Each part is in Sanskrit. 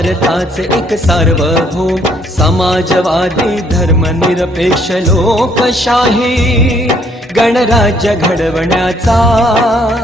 भारताच एक सारभौ समाजवादी धर्मनिरपेक्ष लोकशाही गणराज्य घडवण्याचा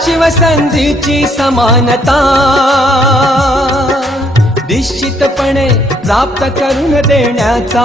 शिवसन्धि समानता निश्चितपणे प्राप्त करुण देण्याचा